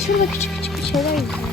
şurada küçük küçük bir şeyler yüzüyor.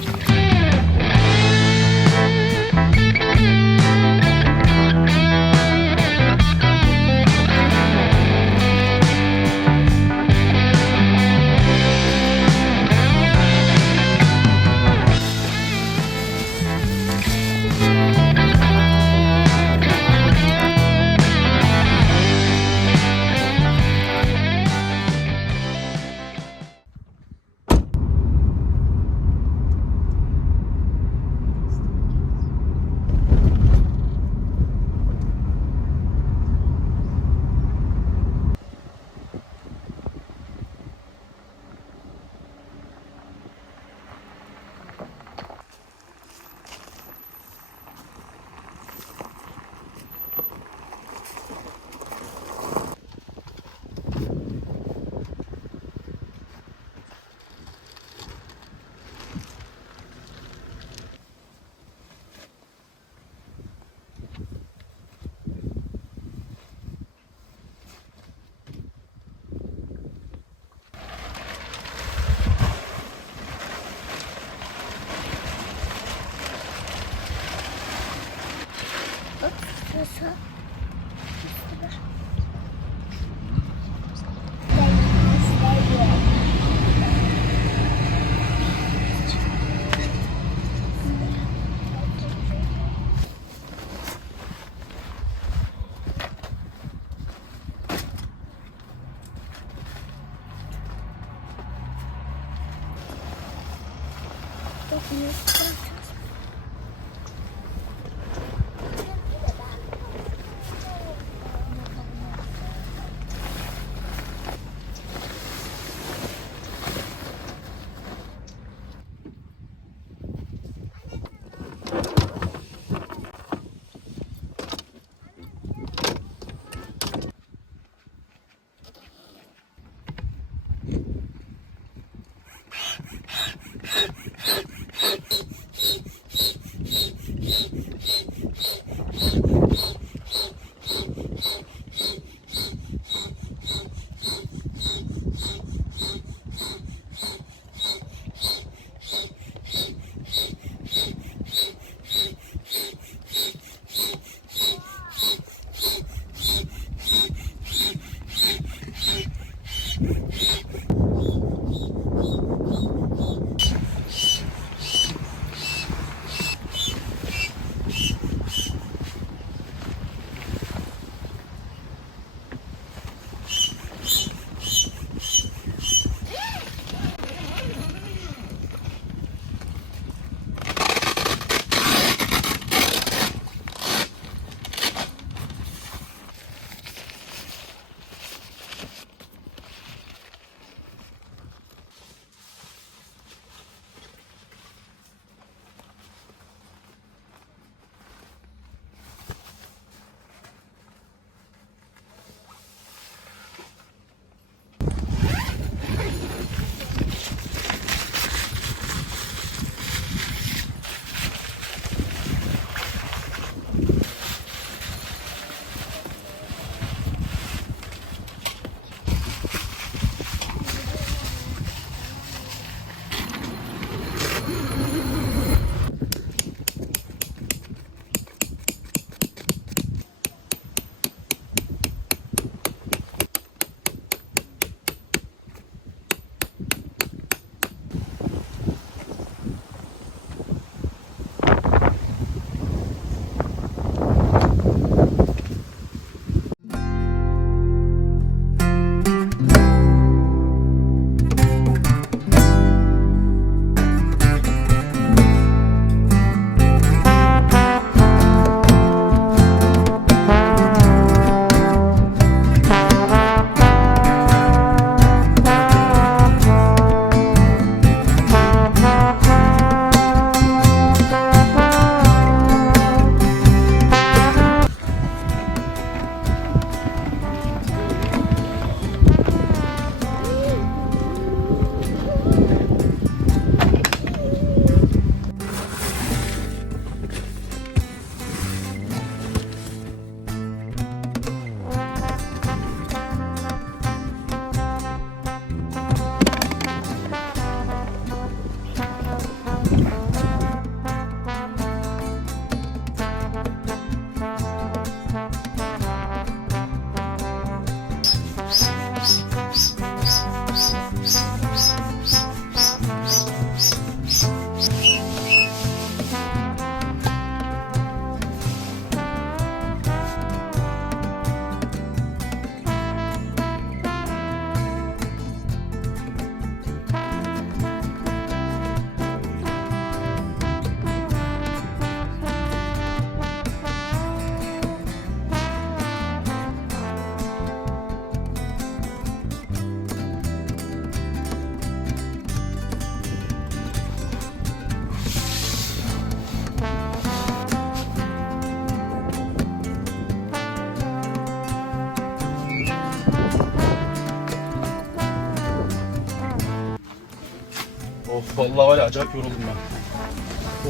Vallahi var ya acayip yoruldum ben.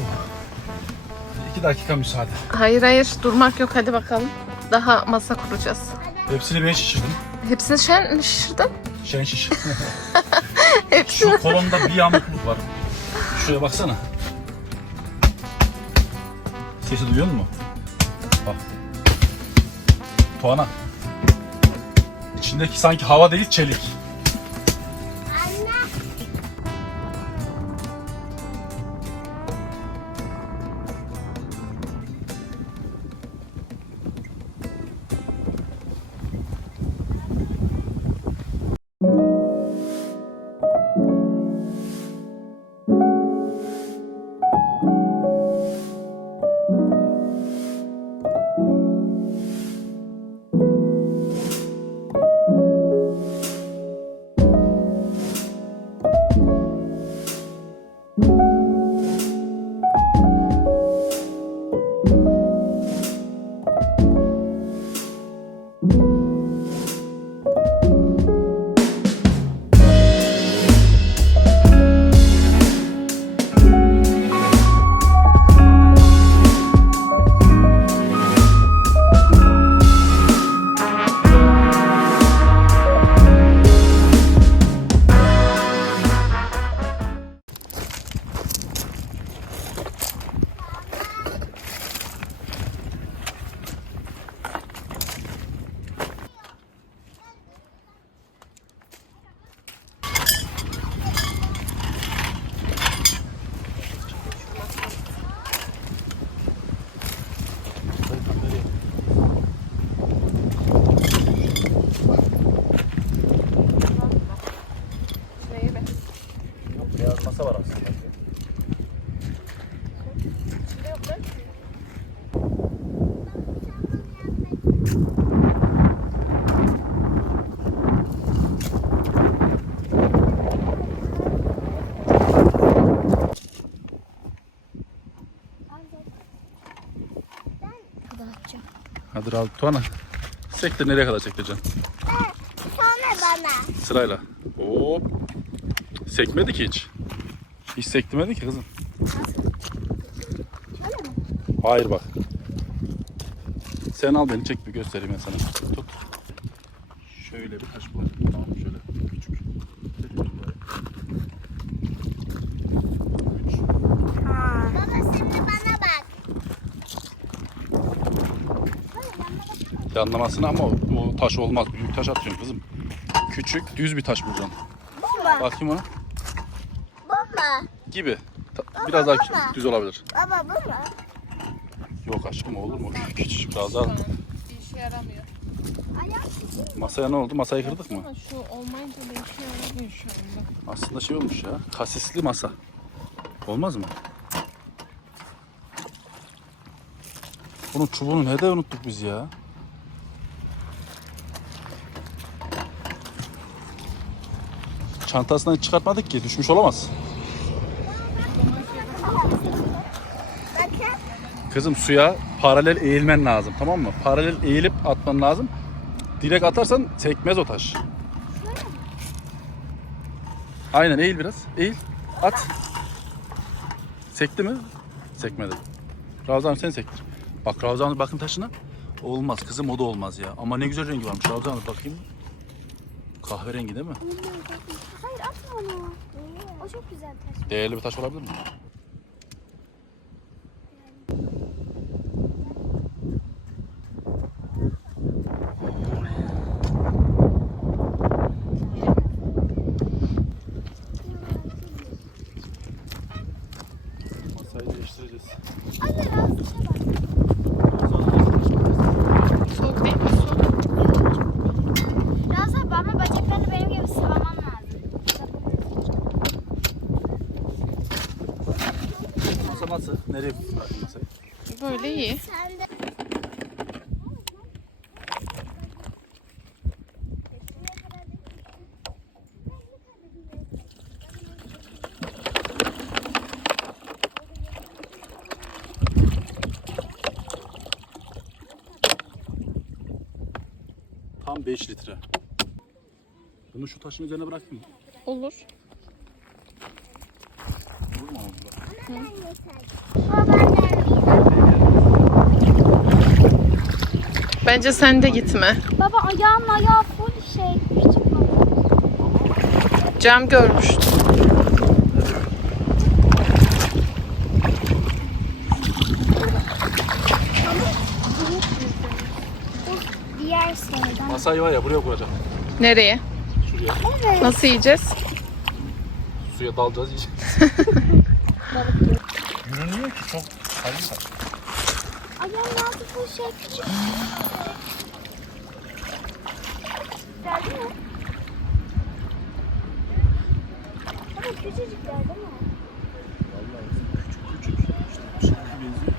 Oh. İki dakika müsaade. Hayır hayır durmak yok hadi bakalım. Daha masa kuracağız. Hepsini ben şişirdim. Hepsini sen şişirdin? Şen şişirdim. Hepsini. Şu kolonda bir yamukluk var. Şuraya baksana. Sesi duyuyor musun? Bak. Tuana. İçindeki sanki hava değil çelik. Hadi Rahat Tuana. Sektir nereye kadar çekeceksin? Sonra bana. Sırayla. Hop. Sekmedi ki hiç. Hiç sektirmedi ki kızım. Hayır bak. Sen al beni çek bir göstereyim ben sana. Tut. Şöyle bir taş var. Tamam şöyle küçük. Üç. Baba şimdi bana bak. Yanlamasına ama o, o taş olmaz. Büyük taş atıyorsun kızım. Küçük düz bir taş bulacaksın. Baba. Bakayım ona. Baba. Gibi. Ta- Biraz daha küçük, düz olabilir. Baba bu mu? Yok aşkım olur mu? Küçücük biraz daha. Bir işe yaramıyor. Masaya ne oldu? Masayı kırdık mı? Ama şu olmayınca bir işe yaramıyor şu anda. Aslında şey olmuş ya. Kasisli masa. Olmaz mı? Bunun çubuğunu nerede unuttuk biz ya? Çantasından hiç çıkartmadık ki. Düşmüş olamaz. Kızım suya paralel eğilmen lazım tamam mı? Paralel eğilip atman lazım. Direkt atarsan sekmez o taş. Aynen eğil biraz. Eğil. At. Sekti mi? Sekmedi. Ravza sen sektir. Bak Ravza bakın taşına. Olmaz kızım o da olmaz ya. Ama ne güzel rengi varmış Ravza bakayım. Kahverengi değil mi? Hayır atma onu. O çok güzel taş. Değerli bir taş olabilir mi? Masayı değiştireceğiz. Anne razı bak. Soğuk değil mi su? Razı bana bacaklarını benim gibi sıvamam lazım. Nasıl? Nereye bırakayım masayı? Böyle iyi. Tam 5 litre. Bunu şu taşın üzerine bırakayım mı? Olur. Bence sen de gitme. Baba ayağın ayağı full şey. Küçük? Cam görmüştüm. Diğer şeyden. Masayı var ya buraya koyacağım. Nereye? Şuraya. Evet. Nasıl yiyeceğiz? Suya dalacağız yiyeceğiz. Yürünüyor ki çok hayır var. Ayağın altı full şey küçük. Geldi mi? Ama küçücük geldi mi? Vallahi küçük küçük. İşte bir şey benziyor.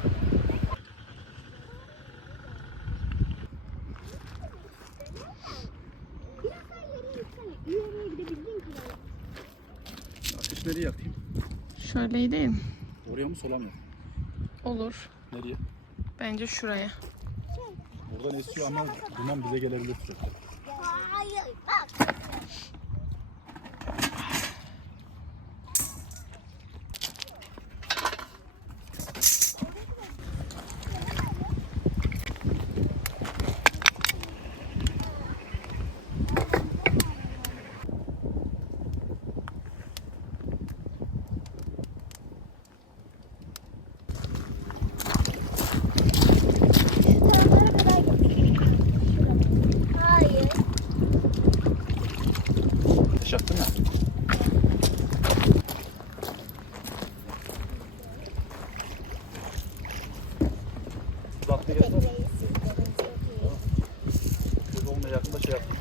Biraz daha ileriye gitsene. İleriye gidebildiğin kadar. Ateş nereye yakayım? Mi? Oraya mı sola mı? Olur. Nereye? Bence şuraya. Buradan esiyor ama duman bize gelebilir sürekli. Hayır bak. Şu taraflara kadar gitsin. Hayır. Ateş yaktın mı? Uzatma gerek yok. Göz olmaya yakında şey yaptım.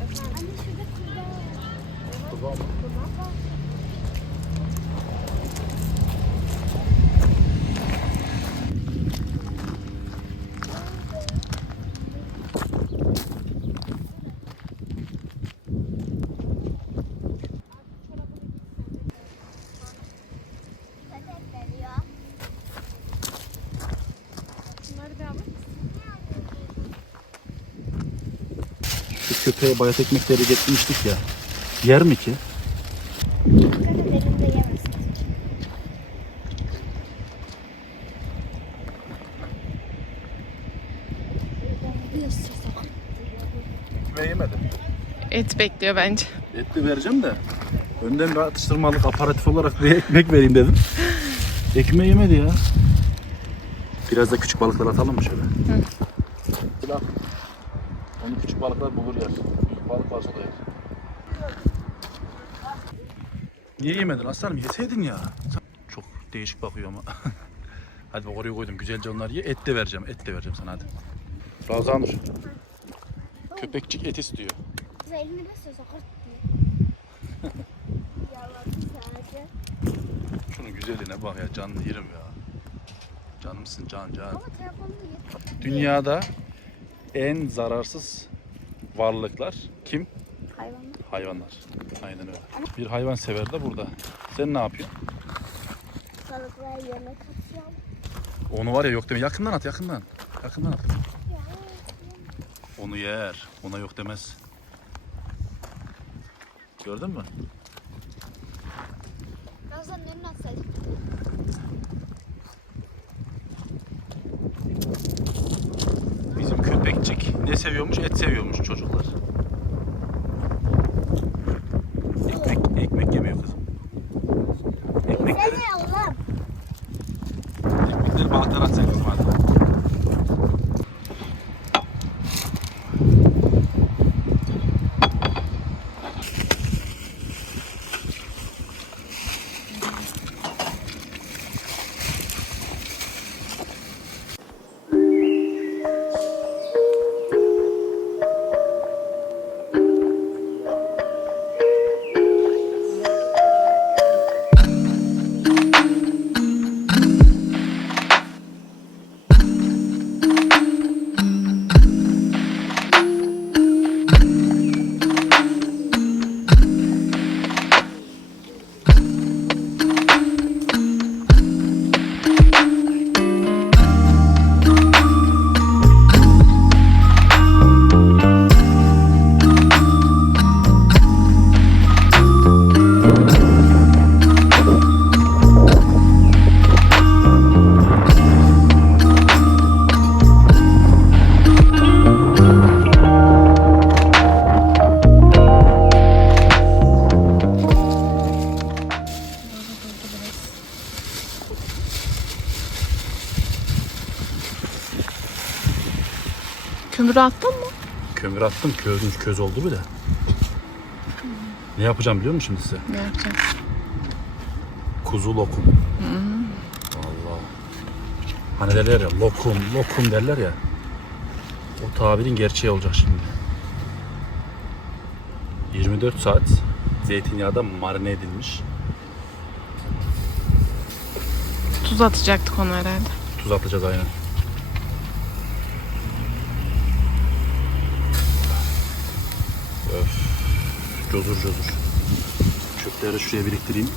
Anne şurada kurbağa var. Kurbağa mı? Kurbağa var. Şu köpeğe bayat ekmekleri getirmiştik ya. Yer mi ki? Ekmeği yemedim. Et bekliyor bence. Et de vereceğim de. Önden bir atıştırmalık aparatif olarak bir ekmek vereyim dedim. Ekmeği yemedi ya. Biraz da küçük balıklar atalım mı şöyle? Hı. Onu küçük balıklar bulur yer. Büyük balık varsa da yer. Niye yemedin aslanım? Yeseydin ya. Çok değişik bakıyor ama. hadi bak oraya koydum. Güzelce onları ye. Et de vereceğim. Et de vereceğim sana hadi. Razanur. Köpekçik et istiyor. Kız elini. Yaladı sadece. Şunun güzelliğine bak ya canlı yerim ya. Canımsın can can. Ama telefonunu yet. Dünyada en zararsız varlıklar kim? Hayvanlar. Hayvanlar. Aynen öyle. Bir hayvan sever de burada. Sen ne yapıyorsun? Balıklar yemek atıyor. Onu var ya yok deme. Yakından at yakından. Yakından at. Onu yer. Ona yok demez. Gördün mü? Ramazan'ın önüne atsaydık. Bizim köpekçik ne seviyormuş? Et seviyormuş çocuklar. Ekmek, ekmek yemiyor kızım. Ekmekleri, Seni Allah'ım. Ekmekleri Kömürü attın mı? Kömür attım. Közmüş köz oldu bile. Ne yapacağım biliyor musun şimdi size? Ne yapacağım? Kuzu lokum. Allah. Hani derler ya lokum, lokum derler ya. O tabirin gerçeği olacak şimdi. 24 saat zeytinyağda marine edilmiş. Tuz atacaktık onu herhalde. Tuz atacağız aynen. Öf. Cozur cozur. Çöpleri şuraya biriktireyim.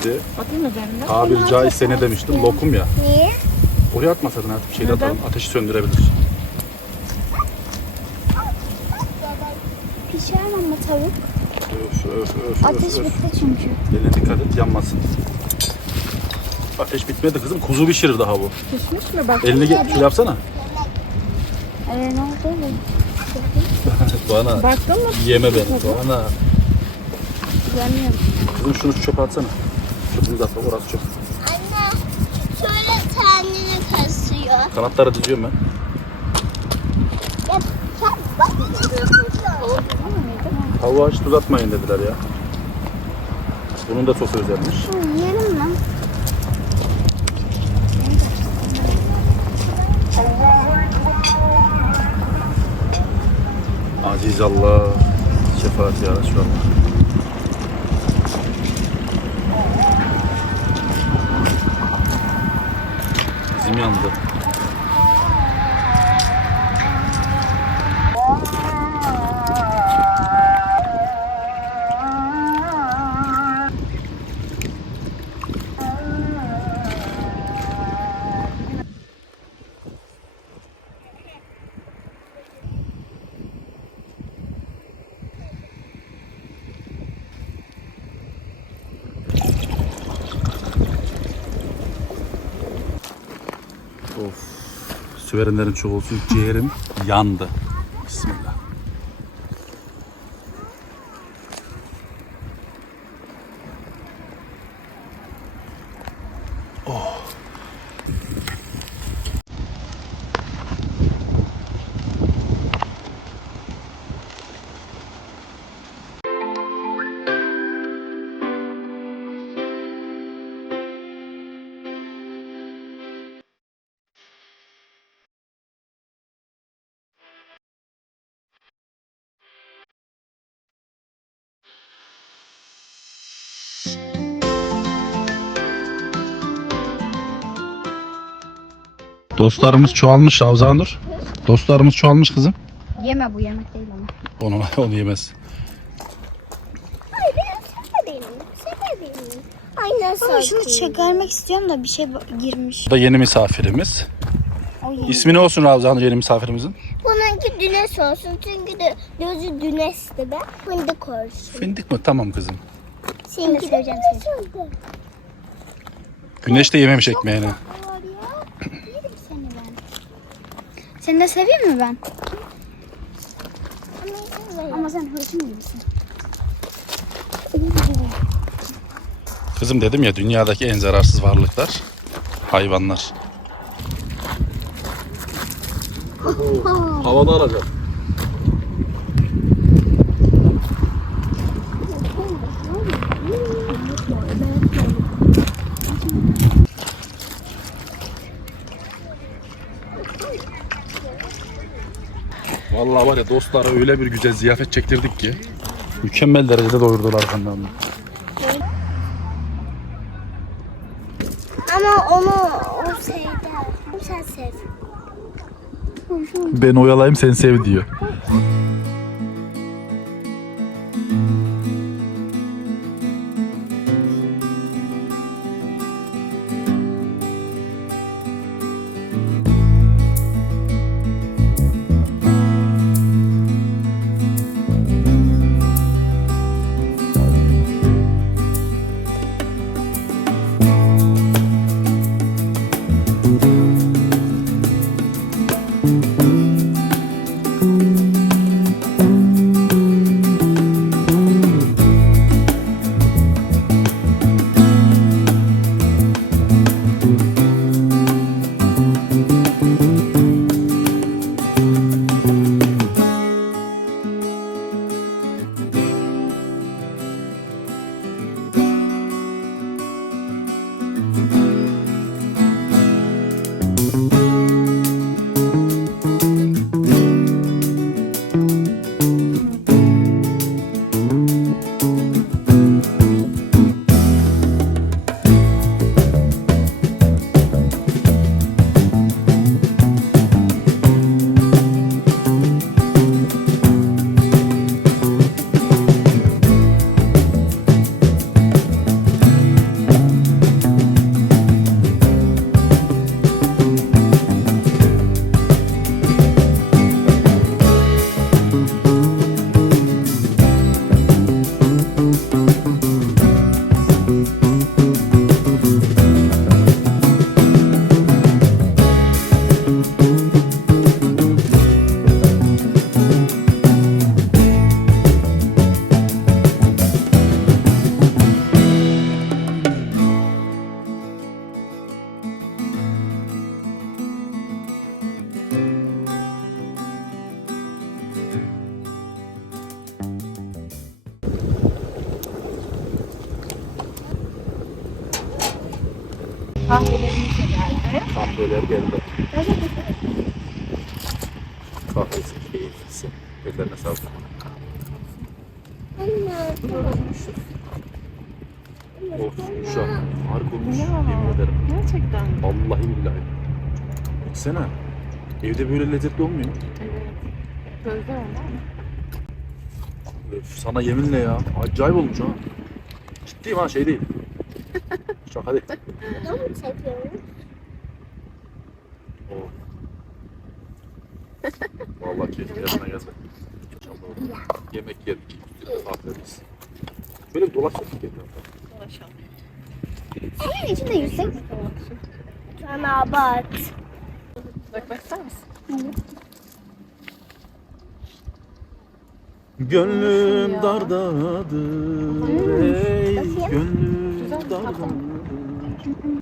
İşte tabiri caizse ne demiştim? Lokum ya. Niye? Oraya atmasaydın artık bir şeyle Neden? atalım. Ateşi söndürebilir. Pişer ama tavuk. Öf öf öf Ateş öf öf. bitti çünkü. Eline dikkat et yanmasın. Ateş bitmedi kızım. Kuzu pişirir daha bu. Pişmiş mi bak? Elini ge- şöyle yapsana. Ee, ne oldu? Bana Baktın mı? yeme beni. Bana. Güvenmiyorum. Kızım şunu şu çöpe atsana. Çöpümüzü atma. Orası çöp. Anne şöyle kendini kasıyor. Kanatları diziyorum ben. Ya sen bak. Tavuğa hiç tuz atmayın dediler ya. Bunun da sosu özelmiş. Yiyelim mi? Aziz Allah. Şefaat ya Resulallah. Bizim yandı. Süverenlerin çok olsun. Ciğerim yandı. Bismillah. Dostlarımız çoğalmış Ravzanur. Dostlarımız çoğalmış kızım. Yeme bu yemek değil ama. Onu, onu yemez. Benim. Sen benim. Aynen Ama şunu çıkarmak istiyorum da bir şey girmiş. Bu da yeni misafirimiz. O yeni. İsmi ne olsun Ravzanur yeni misafirimizin? Bununki dünes olsun çünkü de gözü dünesti be. Fındık olsun. Fındık mı? Tamam kızım. Seninki de güneş oldu. Güneş de yememiş ekmeğini. Var ya. Yerim seni ben. Seni de seveyim mi ben? Ama sen hırçın gibisin. Kızım dedim ya dünyadaki en zararsız varlıklar hayvanlar. Havada alacak. Ya dostlara öyle bir güzel ziyafet çektirdik ki mükemmel derecede doyurdular kanlarını. Ama onu o şeyde. Sen sev. Ben oyalayayım sen sev diyor. Evde böyle lezzetli olmuyor. Gözde oldu Öf, sana yeminle ya. Acayip olmuş ha. Ciddiyim ha şey değil. Şaka değil. Ne mi çekiyorsun? Oh. Vallahi keyif yerine geldi. Yemek yedik. Aferin. Şöyle bir dolaşsak mı etrafta? Dolaşalım. Senin içinde yüksek. Sana abart. Bakmak ister misin? Gönlüm ya. dardadır ey gönlüm dardadır.